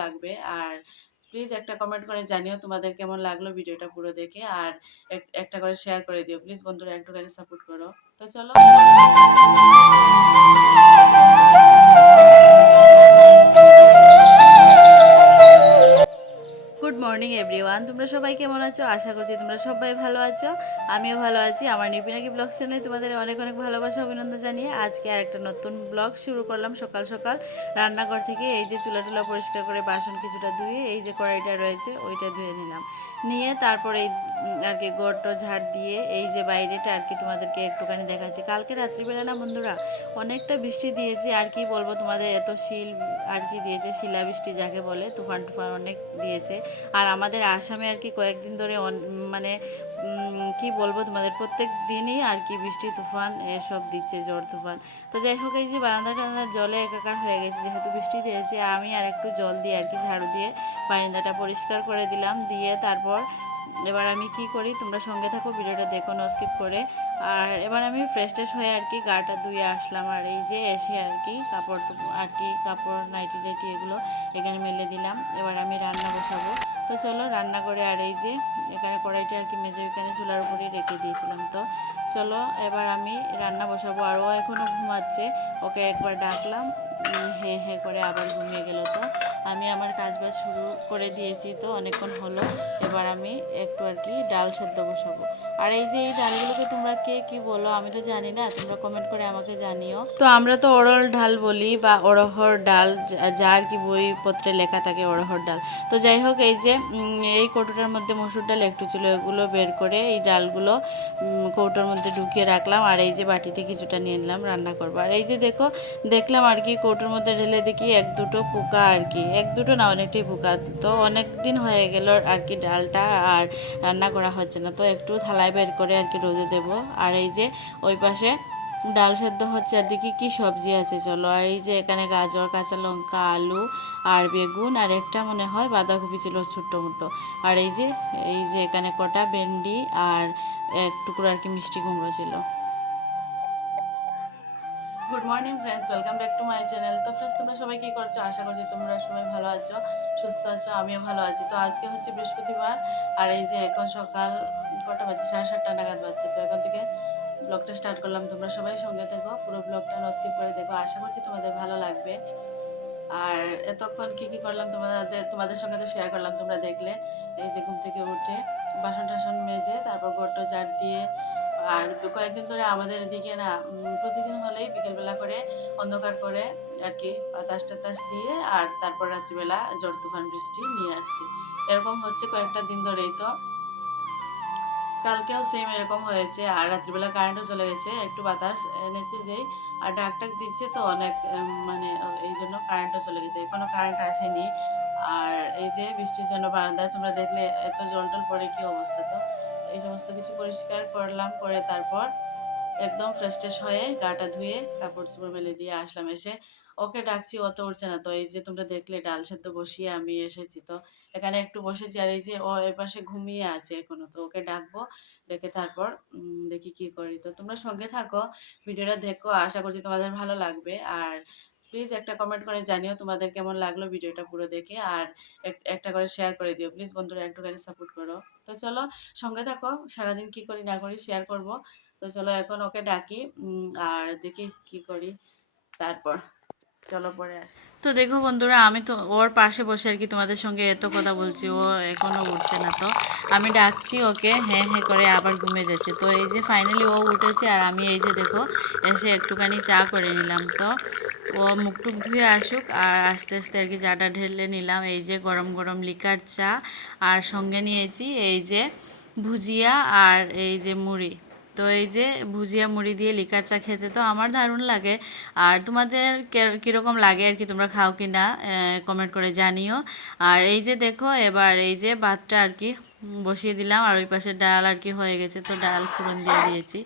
লাগবে। আর প্লিজ একটা কমেন্ট করে জানিও তোমাদের কেমন লাগল ভিডিওটা পুরো দেখে। আর একটা করে শেয়ার করে দিও। প্লিজ বন্ধুরা একটুখানি সাপোর্ট করো। তো চলো। গুড মর্নিং এভরিওয়ান তোমরা সবাই কেমন আছো? আশা করছি তোমরা সবাই ভালো আছো। আমিও ভালো আছি। আমার নিপিনাকি ব্লগ চ্যানেলে তোমাদের অনেক অনেক ভালোবাসা, অভিনন্দন জানিয়ে আজকে আর একটা নতুন ব্লগ শুরু করলাম সকাল সকাল। রান্নাঘর থেকে এই যে চুলা টুলা পরিষ্কার করে বাসন কিছুটা ধুয়ে এই যে কড়াইটা রয়েছে, ওইটা ধুয়ে নিলাম। নিয়ে তারপরে আর কি গড়টো ঝাড় দিয়ে এই যে বাইরেটা আর কি তোমাদেরকে একটুখানি দেখাচ্ছি। কালকে রাত্রিবেলা না বন্ধুরা, অনেকটা বৃষ্টি দিয়েছে। আর কি বলব তোমাদের, এত শিল আর কি দিয়েছে, শিলা বৃষ্টি যাকে বলে, তুফান টুফান অনেক দিয়েছে। আর আমাদের আসামে আর কি কয়েকদিন ধরে মানে কি বলব তোমাদের, প্রত্যেক দিনই আর কি বৃষ্টি, তুফান এসব দিচ্ছে, ঝড়, তুফান। তো যাই হোক, এই যে বারান্দা টান্দা জলে একাকার হয়ে গেছে, যেহেতু বৃষ্টি দিয়েছে, আমি আর একটু জল দিয়ে আর কি ঝাড়ু দিয়ে বারান্দাটা পরিষ্কার করে দিলাম, দিয়ে তারপর এবার আমি কি করি? তোমরা সঙ্গে থাকো, ভিডিওটা দেখো ন স্কিপ করে। আর এবার আমি ফ্রেশ ট্রেশ হয়ে আর কি গাটা ধুয়ে আসলাম। আর এই যে এসে আর কি কাপড় আর কি কাপড়, নাইটি টাইটি এগুলো এখানে মেলে দিলাম। এবার আমি রান্না বসাবো। তো চলো রান্না করে আর এই যে এখানে কড়াইটা আর কি মেজে এখানে চুলার উপরে রেখে দিয়েছিলাম তো। চলো এবার আমি রান্না বসাবো। আর ও এখনও ঘুমাচ্ছে। ওকে একবার ডাকলাম। হে হে করে আবার ঘুমিয়ে গেল আমি আমার কাজবাজ শুরু করে দিয়েছি তো, অনেকক্ষণ হলো। এবার আমি একটু আর কি ডাল সেদ্ধ বসাবো। আর এই যে এই ডালগুলোকে তোমরা কে কি বলো, আমি তো জানি না, তোমরা কমেন্ট করে আমাকে জানিও। তো আমরা তো অরল ডাল বলি বা অরহর ডাল, যা- যা আর কি বইপত্রে লেখা থাকে অরহর ডাল। তো যাই হোক, এই যে এই কৌটোটার মধ্যে মসুর ডাল একটু ছিল, এগুলো বের করে এই ডালগুলো কৌটোর মধ্যে ঢুকিয়ে রাখলাম আর এই যে বাটিতে কিছুটা নিয়ে নিলাম, রান্না করব। আর এই যে দেখো, দেখলাম আর কি কৌটোর মধ্যে ঢেলে দেখি এক দুটো পোকা আর কি। এক দুটো না, অনেকটাই পোকা। তো অনেক দিন হয়ে গেল আর কি ডালটা আর রান্না করা হচ্ছে না। তো একটু থালায় বের করে আর কি রোদে দেবো। আর এই যে ওই পাশে ডাল সেদ্ধ হচ্ছে দেখি কি সবজি আছে, চলো। এই যে এখানে গাজর, কাঁচা লঙ্কা, আলু আর বেগুন আর একটা মনে হয় বাঁধাকপি ছিল ছোট্ট মোটো। আর এই যে এই যে এখানে কটা ভেন্ডি আর এক টুকরো আর কি মিষ্টি কুমড়ো ছিল। Morning friends welcome back to my channel তো ফ্রেন্ডস তোমরা সবাই কি করছ? আশা করছি তোমরা সবাই ভালো আছো, সুস্থ আছো, আমিও ভালো আছি। তো আজকে হচ্ছে বৃহস্পতিবার, আর এই যে এখন সকাল কটা বাজে? সাড়ে সাতটা নাগাদ বাজছে। তো এখন থেকে ব্লগটা স্টার্ট করলাম। তোমরা সবাই সঙ্গে দেখো পুরো ব্লগটা নস্কিপ করে দেখো। আশা করছি তোমাদের ভালো লাগবে। আর এতক্ষণ কি কি করলাম তোমাদের তোমাদের সঙ্গে তো শেয়ার করলাম তোমরা দেখলে। এই যে ঘুম থেকে উঠে বাসন টাসন মেজে, তারপর গোটো জার দিয়ে আর কয়েকদিন ধরে আমাদের এদিকে না প্রতিদিন হলেই বিকেলবেলা করে অন্ধকার করে আর কি, বাতাস টাতাস দিয়ে আর তারপর রাত্রিবেলা ঝড় তুফান বৃষ্টি নিয়ে আসছে। এরকম হচ্ছে কয়েকটা দিন ধরেই তো। কালকেও সেম এরকম হয়েছে আর রাত্রিবেলা কারেন্টও চলে গেছে, একটু বাতাস এনেছে যেই, আর ডাক টাক দিচ্ছে তো অনেক মানে এই জন্য কারেন্টও চলে গেছে, এখনও কারেন্ট আসেনি। আর এই যে বৃষ্টির জন্য বারান্দায় তোমরা দেখলে এত জল টল পড়ে কি অবস্থা তো। এই সমস্ত কিছু পরিষ্কার করলাম, করে তারপর একদম ফ্রেশ ট্রেশ হয়ে গাটা ধুয়ে কাপড় চোপড় মেলে দিয়ে আসলাম এসে। ওকে ডাকছি অত উঠছে না। তো এই যে তোমরা দেখলে, ডাল সেদ্ধ বসিয়ে আমি এসেছি। তো এখানে একটু বসেছি আর এই যে ও এপাশে ঘুমিয়ে আছে এখনও। তো ওকে ডাকবো, ডেকে তারপর দেখি কি করি। তো তোমরা সঙ্গে থাকো, ভিডিওটা দেখো, আশা করছি তোমাদের ভালো লাগবে। আর প্লিজ একটা কমেন্ট করে জানিও তোমাদের কেমন লাগল ভিডিওটা পুরো দেখে আর একটা করে শেয়ার করে দিও। প্লিজ বন্ধুরা একটুখানি সাপোর্ট করো। তো চলো সঙ্গে থাকো, সারাদিন কি করি না করি শেয়ার করব। তো চলো এখন ওকে ডাকি আর দেখি কি করি তারপর। চলো পরে আসি। তো দেখো বন্ধুরা, আমি তো ওর পাশে বসে আর কি তোমাদের সঙ্গে এত কথা বলছি, ও এখনও উঠছে না তো। আমি ডাকছি ওকে হ্যাঁ হ্যাঁ করে আবার ঘুমিয়ে যাচ্ছে। তো এই যে ফাইনালি ও উঠেছে আর আমি এই যে দেখো, এসে একটুখানি চা করে নিলাম তো। ও মুখ টুক ধুয়ে আসুক আর আস্তে আস্তে আর কি চাটা ঢেলে নিলাম। এই যে গরম গরম লিকার চা, আর সঙ্গে নিয়েছি এই যে ভুজিয়া আর এই যে মুড়ি। তো এই যে ভুজিয়া মুড়ি দিয়ে লিকার চা খেতে তো আমার দারুণ লাগে। আর তোমাদের কীরকম লাগে আর কি তোমরা খাও কি না কমেন্ট করে জানিও। আর এই যে দেখো, এবার এই যে ভাতটা আর কি বসিয়ে দিলাম আর ওই পাশে ডাল আর কি হয়ে গেছে, তো ডাল ফোড়ন দিয়ে দিয়েছি।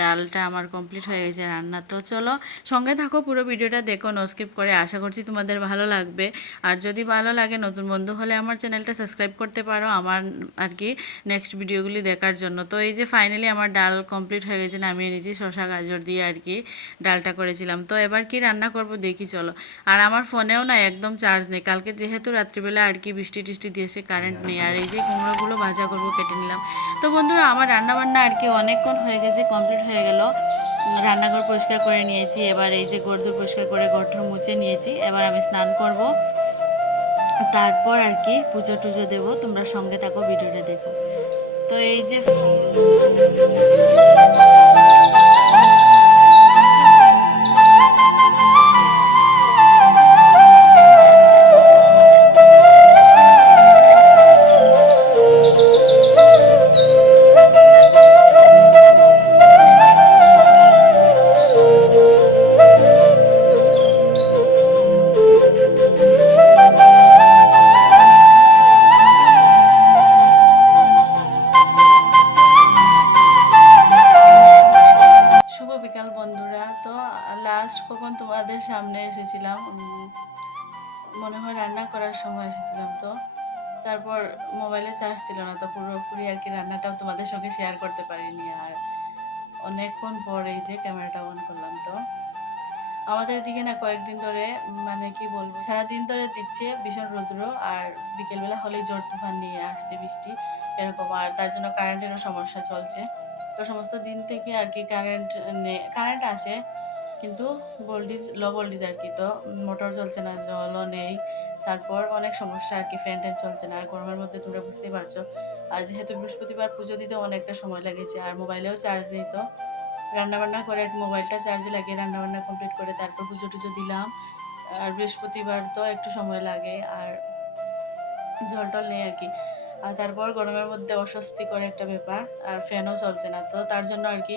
ডালটা আমার কমপ্লিট হয়ে গেছে রান্না। তো চলো, সঙ্গে থাকো, পুরো ভিডিওটা দেখো নো করে। আশা করছি তোমাদের ভালো লাগবে। আর যদি ভালো লাগে, নতুন বন্ধু হলে আমার চ্যানেলটা সাবস্ক্রাইব করতে পারো আমার আর কি নেক্সট ভিডিওগুলি দেখার জন্য। তো এই যে ফাইনালি আমার ডাল কমপ্লিট হয়ে গেছে, নামিয়ে নিয়েছি শশা গাজর দিয়ে আর কি ডালটা করেছিলাম। তো এবার কি রান্না করব দেখি চলো। আর আমার ফোনেও না একদম চার্জ নেই। কালকে যেহেতু রাত্রিবেলা আর কি বৃষ্টি টিষ্টি দিয়েছে কারেন্ট নেই। আর এই যে কুমড়োগুলো ভাজা করব, কেটে নিলাম। তো বন্ধুরা, আমার রান্নাবান্না আর কি অনেকক্ষণ হয়ে গেছে কমপ্লিট হয়ে গেল। রান্নাঘর পরিষ্কার করে নিয়েছি, এবার এই যে গরদুর পরিষ্কার করে গঠর মুছে নিয়েছি, এবার আমি স্নান করব। তারপর আর কি পুজো টুজো দেবো, তোমরা সঙ্গে থাকো, ভিডিওটা দেখো। তো এই যে এসেছিলাম মনে হয় রান্না করার সময় এসেছিলাম তো। তারপর মোবাইলে চার্জ ছিল না, তো পুরোপুরি আর কি রান্নাটাও তোমাদের সঙ্গে শেয়ার করতে পারিনি আর অনেকক্ষণ পর এই যে ক্যামেরাটা অন করলাম তো। আমাদের দিকে না কয়েকদিন ধরে মানে কি বলব, সারাদিন ধরে দিচ্ছে ভীষণ রৌদ্র আর বিকেলবেলা হলেই জোর তুফান নিয়ে আসছে বৃষ্টি এরকম, আর তার জন্য কারেন্টেরও সমস্যা চলছে। তো সমস্ত দিন থেকে আর কি কারেন্ট নে কারেন্ট আসে কিন্তু ভোল্টেজ লো ভোল্টেজ আর কি, তো মোটর চলছে না, জলও নেই। তারপর অনেক সমস্যা আর কি ফ্যান ট্যান চলছে না, আর গরমের মধ্যে তোমরা বুঝতেই পারছ। আর যেহেতু বৃহস্পতিবার পুজো দিতে অনেকটা সময় লেগেছে, আর মোবাইলেও চার্জ নেই তো। রান্নাবান্না করে মোবাইলটা চার্জে লাগিয়ে রান্নাবান্না কমপ্লিট করে তারপর পুজো টুজো দিলাম। আর বৃহস্পতিবার তো একটু সময় লাগে, আর জল টল নেই আর কি। আর তারপর গরমের মধ্যে অস্বস্তি করে একটা ব্যাপার, আর ফ্যানও চলছে না তো, তার জন্য আর কি,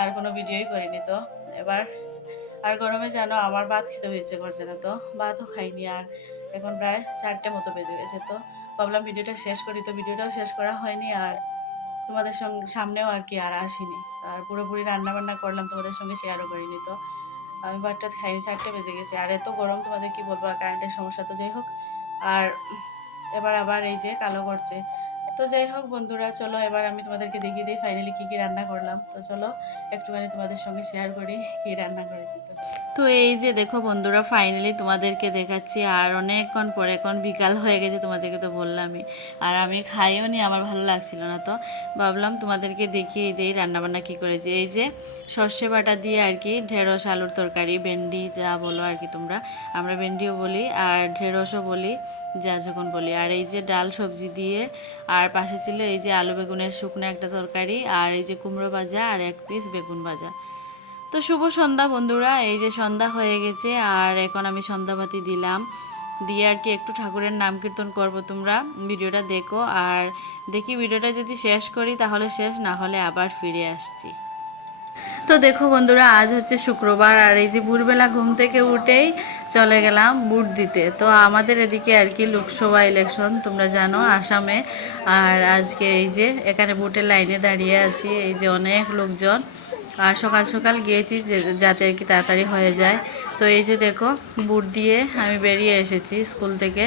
আর কোনো ভিডিওই করিনি তো। এবার আর গরমে জানো আমার ভাত খেতে ইচ্ছে করছে না তো। ভাতও খাইনি আর এখন প্রায় চারটে মতো বেজে গেছে তো। ভাবলাম ভিডিওটা শেষ করি তো ভিডিওটাও শেষ করা হয়নি আর তোমাদের সঙ্গে সামনেও আর কি আর আসিনি। আর পুরোপুরি রান্না বান্না করলাম, তোমাদের সঙ্গে শেয়ারও করিনি তো। আমি ভাতটা খাইনি, চারটে বেজে গেছে। আর এত গরম, তোমাদের কি বলব? কারেন্টের সমস্যা তো যাই হোক। আর এবার আবার এই যে কালো করছে। তো যাই হোক বন্ধুরা, চলো এবার আমি তোমাদেরকে দেখিয়ে দিই ফাইনালি কী কী রান্না করলাম। তো চলো একটুখানি তোমাদের সঙ্গে শেয়ার করি কী রান্না করেছি। তো এই যে দেখো বন্ধুরা ফাইনালি তোমাদেরকে দেখাচ্ছি আর অনেকক্ষণ পরে, এখন বিকাল হয়ে গেছে তোমাদেরকে তো বললামই। আর আমি খাইও নি, আমার ভালো লাগছিল না তো। ভাবলাম তোমাদেরকে দেখিয়ে দিই রান্নাবান্না কী করেছি। এই যে সর্ষে বাটা দিয়ে আর কি ঢেঁড়স, আলুর তরকারি, ভেন্ডি যা বলো আর কি তোমরা। আমরা ভেন্ডিও বলি আর ঢেঁড়সও বলি, যা যখন বলি। আর এই যে ডাল সবজি দিয়ে আর পাশে ছিল এই যে আলু বেগুনের শুকনো একটা তরকারি আর এই যে কুমড়ো ভাজা আর এক পিস বেগুন ভাজা। তো শুভ সন্ধ্যা বন্ধুরা, এই যে সন্ধ্যা হয়ে গেছে আর এখন আমি সন্ধ্যাবাতি দিলাম। দিয়ে আর কি একটু ঠাকুরের নাম কীর্তন করব তোমরা, ভিডিওটা দেখো। আর দেখি ভিডিওটা যদি শেষ করি তাহলে শেষ, না হলে আবার ফিরে আসছি। তো দেখো বন্ধুরা, আজ হচ্ছে শুক্রবার আর এই যে ভোরবেলা ঘুম থেকে উঠেই চলে গেলাম বুট দিতে। তো আমাদের এদিকে আর কি লোকসভা ইলেকশন তোমরা জানো, আসামে। আর আজকে এই যে এখানে বুটের লাইনে দাঁড়িয়ে আছি, এই যে অনেক লোকজন। আর সকাল সকাল গিয়েছি যাতে আর কি তাড়াতাড়ি হয়ে যায়। তো এই যে দেখো, বুট দিয়ে আমি বেরিয়ে এসেছি স্কুল থেকে।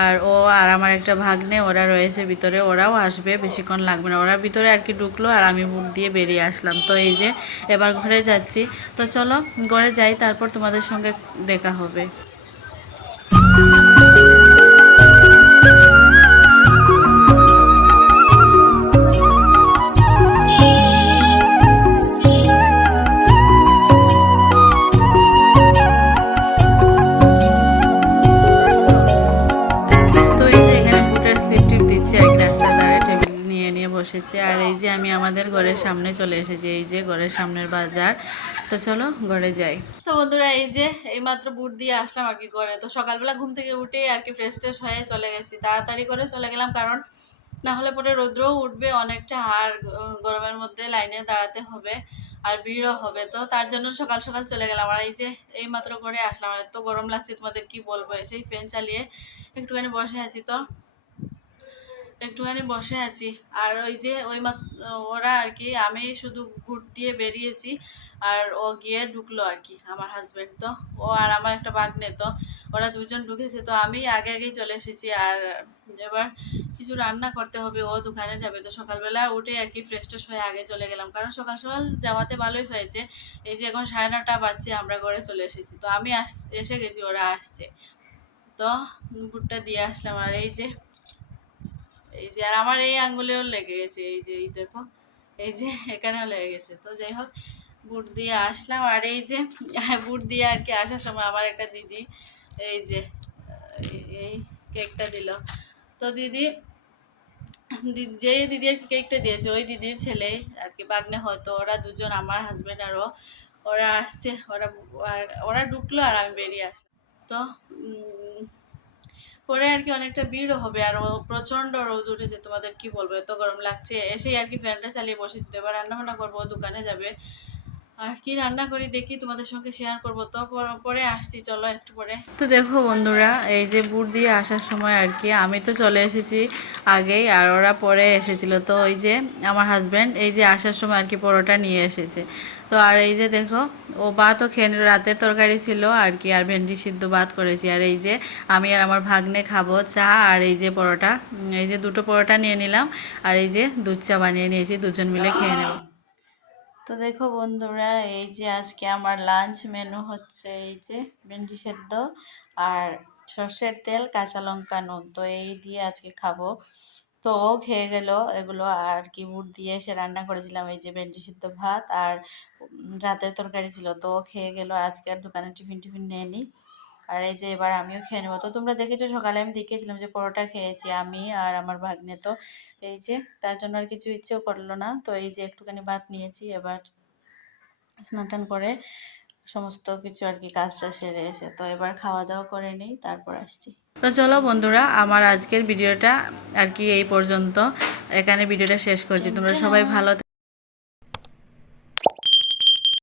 আর ও আর আমার একটা ভাগ্নে, ওরা রয়েছে ভিতরে, ওরাও আসবে, বেশিক্ষণ লাগবে না। ওরা ভিতরে আর কি ঢুকলো আর আমি বুট দিয়ে বেরিয়ে আসলাম। তো এই যে, এবার ঘরে যাচ্ছি। তো চলো, ঘরে যাই, তারপর তোমাদের সঙ্গে দেখা হবে। নিয়ে আর এই যে আমি আমাদের ঘরের সামনে চলে এসেছি, এই যে ঘরের সামনের বাজার। তো চলো ঘরে যাই। তো বন্ধুরা, এই যে এই মাত্র বুট দিয়ে আসলাম আর কি ঘরে। তো সকালবেলা ঘুম থেকে উঠে আর কি ফ্রেশ ট্রেশ হয়ে চলে গেছি। তাড়াতাড়ি করে চলে গেলাম কারণ না হলে পরে রৌদ্রও উঠবে অনেকটা আর গরমের মধ্যে লাইনে দাঁড়াতে হবে আর ভিড়ও হবে। তো তার জন্য সকাল সকাল চলে গেলাম। আর এই যে এই মাত্র করে আসলাম। এত গরম লাগছে তোমাদের কি বলব? এসেই ফ্যান চালিয়ে একটুখানি বসে আছি। তো একটুখানি বসে আছি। আর ওই যে ওই ওরা আর কি, আমি শুধু ঘুর দিয়ে বেরিয়েছি, আর ও গিয়ে ঢুকলো আর কি, আমার হাজবেন্ড তো। ও আর আমার একটা বাগনে তো, ওরা দুজন ঢুকেছে, তো আমি আগে আগেই চলে এসেছি। আর এবার কিছু রান্না করতে হবে, ও দোকানে যাবে, তো সকালবেলা উঠে আর কি ফ্রেশ ট্রেশ হয়ে আগে চলে গেলাম। কারণ সকাল সকাল যাওয়াতে ভালোই হয়েছে। এই যে এখন সাড়ে নটা বাজছে, আমরা ঘরে চলে এসেছি। তো আমি আস, এসে গেছি, ওরা আসছে। তো বুটটা দিয়ে আসলাম, আর এই যে এই যে, আর আমার এই আঙ্গুলেও লেগে গেছে, এই যে, এই দেখো, এই যে, এখানেও লেগে গেছে। তো যাই হোক, বুট দিয়ে আসলাম। আর এই যে, বুট দিয়ে আর কি আসার সময় আমার একটা দিদি, এই যে, এই- কেকটা দিল। তো দিদি যে দিদি আর কি কেকটা দিয়েছে, ওই দিদির ছেলে আর কি, বাগনে হয়তো। ওরা দুজন, আমার হাজব্যান্ড আর ও। ওরা আসছে, ওরা ওরা ঢুকলো আর আমি বেরিয়ে আসলাম। তো পরে আর কি অনেকটা ভিড় হবে আর প্রচণ্ড রোদ উঠেছে, তোমাদের কি বলব? এত গরম লাগছে, এসেই আর কি ফ্যানটা চালিয়ে বসেছিল এবার রান্না বান্না করব, দোকানে যাবে। আর কি রান্না করি দেখি তোমাদের সঙ্গে শেয়ার করব। তো পর- আসছি, চলো একটু পরে। তো দেখো বন্ধুরা, এই যে বুট দিয়ে আসার সময় আর কি, আমি তো চলে এসেছি আগেই, আর ওরা পরে এসেছিল। তো ওই যে আমার হাজব্যান্ড এই যে আসার সময় আর কি পরোটা নিয়ে এসেছে। তো আর এই যে দেখো, ও ভাতও খেয়ে নিল, রাতের তরকারি ছিল আর কি, আর ভেন্ডি সিদ্ধ ভাত করেছি। আর এই যে আমি আর আমার ভাগ্নে খাব চা আর এই যে পরোটা। এই যে দুটো পরোটা নিয়ে নিলাম, আর এই যে দুধ চা বানিয়ে নিয়েছি, দুজন মিলে খেয়ে নেব। তো দেখো বন্ধুরা, এই যে আজকে আমার লাঞ্চ মেনু হচ্ছে এই যে ভেন্ডি সেদ্ধ আর সর্ষের তেল, কাঁচা লঙ্কা, নুন। তো এই দিয়ে আজকে খাব। তো ও খেয়ে গেল এগুলো আর কি বুট দিয়ে এসে রান্না করেছিলাম এই যে ভেন্ডি সিদ্ধ ভাত আর রাতের তরকারি ছিল। তো ও খেয়ে গেল, আজকে আর দোকানে টিফিন টিফিন নেয়নি। আর এই যে এবার আমিও খেয়ে নেব। তো তোমরা দেখেছ সকালে আমি দেখিয়েছিলাম যে পরোটা খেয়েছি আমি আর আমার ভাগ্নে। তো এই যে তার জন্য আর কিছু ইচ্ছেও করল না। তো এই যে একটুখানি ভাত নিয়েছি, এবার স্নান টান করে সমস্ত কিছু আর কি কাজটা সেরে এসে তো এবার খাওয়া দাওয়া করে নিই, তারপর আসছি। তো চলো বন্ধুরা, আমার আজকের ভিডিওটা আর কি এই পর্যন্ত। এখানে ভিডিওটা শেষ করছি। তোমরা সবাই ভালো